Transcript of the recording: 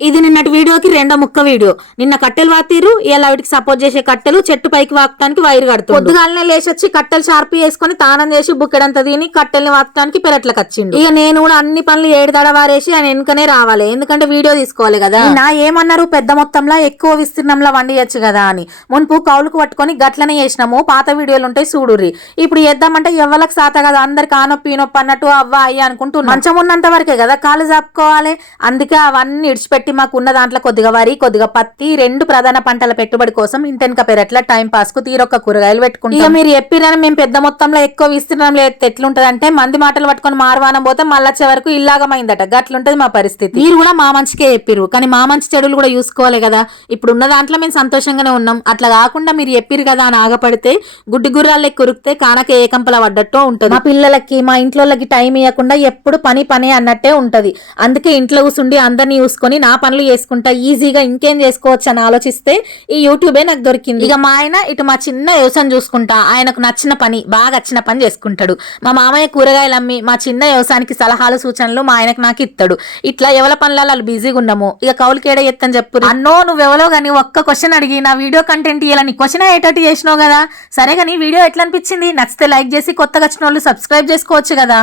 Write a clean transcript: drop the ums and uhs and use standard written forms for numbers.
ఇది నిన్నటి వీడియోకి రెండో ముక్క వీడియో. నిన్న కట్టెలు వాతీరు, ఇలా వీటికి సపోర్ట్ చేసే కట్టెలు చెట్టు పైకి వాకటానికి వైర్ కడుతుంది. పొద్దుగాలనే లేచొచ్చి కట్టెలు షార్పీ వేసుకుని తానం చేసి బుక్కెడంత తిని కట్టెల్ని వాకటానికి పెరట్లకు వచ్చిండు. ఇక నేను కూడా అన్ని పనులు 7 దడవారేసి ఆయన వెనుకనే రావాలి, ఎందుకంటే వీడియో తీసుకోవాలి కదా. నా ఏమన్నారు, పెద్ద మొత్తంలో ఎక్కువ విస్తీర్ణంలో వండియచ్చు కదా అని. మున్పు కౌలుకు పట్టుకొని గట్లనే చేసినాము, పాత వీడియోలు ఉంటాయి చూడుర్రి. ఇప్పుడు చేద్దామంటే ఎవ్వలకు సాత కదా, అందరికి ఆనొప్పి నొప్పి అన్నట్టు అవ్వ అయ్య అనుకుంటున్నాం. మంచం ఉన్నంత వరకే కదా కాలు జాపుకోవాలి. అందుకే అవన్నీ ఇడిచిపెట్టి మాకు ఉన్న దాంట్లో కొద్దిగా వరి, కొద్దిగా పత్తి, 2 ప్రధాన పంటల పెట్టుబడి కోసం ఇంటెనక పెరట్ల టైం పాస్ కు తీరొక్క కూరగాయలు పెట్టుకుంటాం. ఇక మీరు చెప్పిరని మేము పెద్ద మొత్తంలో ఎక్కువ విస్తీర్ణంలో ఎట్లుంటదంటే, మంది మాటలు పట్టుకొని మారవానం పోతే మళ్ళొచ్చే వరకు ఇల్లాగమైందట. గట్లుంటది మా పరిస్థితి. మీరు కూడా మా మంచికే చెప్పిరు, కానీ మా మంచి చెడులు కూడా చూసుకోవాలి కదా. ఇప్పుడు ఉన్న దాంట్లో మేము సంతోషంగానే ఉన్నాం. అట్లా కాకుండా మీరు చెప్పిరు కదా అని ఆగపడితే గుడ్డి గుర్రాలు కురికితే కానక ఏకంపల పడ్డట్టు ఉంటుంది. మా పిల్లలకి, మా ఇంట్లోకి టైం ఇవ్వకుండా ఎప్పుడు పని అన్నట్టే ఉంటది. అందుకే ఇంట్లో కూర్చుండి అందరినీ చూసుకొని నా పనులు చేసుకుంటా ఈజీగా ఇంకేం చేసుకోవచ్చు అని ఆలోచిస్తే ఈ యూట్యూబే నాకు దొరికింది. ఇక మా ఆయన ఇటు మా చిన్న వ్యవసాయం చూసుకుంటా, ఆయనకు నచ్చిన పని, బాగా నచ్చిన పని చేసుకుంటాడు. మా మామయ్య కూరగాయలు అమ్మి మా చిన్న వ్యవసాయానికి సలహాలు సూచనలు మా ఆయనకు నాకు ఇస్తాడు. ఇట్లా ఎవల పనులలో బిజీగా ఉన్నాము. ఇక కౌలుకేడ ఎత్తని చెప్పు. అన్నో నువ్వెవలో గానీ ఒక్క క్వశ్చన్ అడిగి నా వీడియో కంటెంట్ ఇలా నీ క్వశ్చన్ అయ్యేటట్టు చేసినావు కదా. సరే కానీ వీడియో ఎట్లా అనిపించింది? నచ్చితే లైక్ చేసి కొత్తగా వచ్చిన వాళ్ళు సబ్స్క్రైబ్ చేసుకోవచ్చు కదా.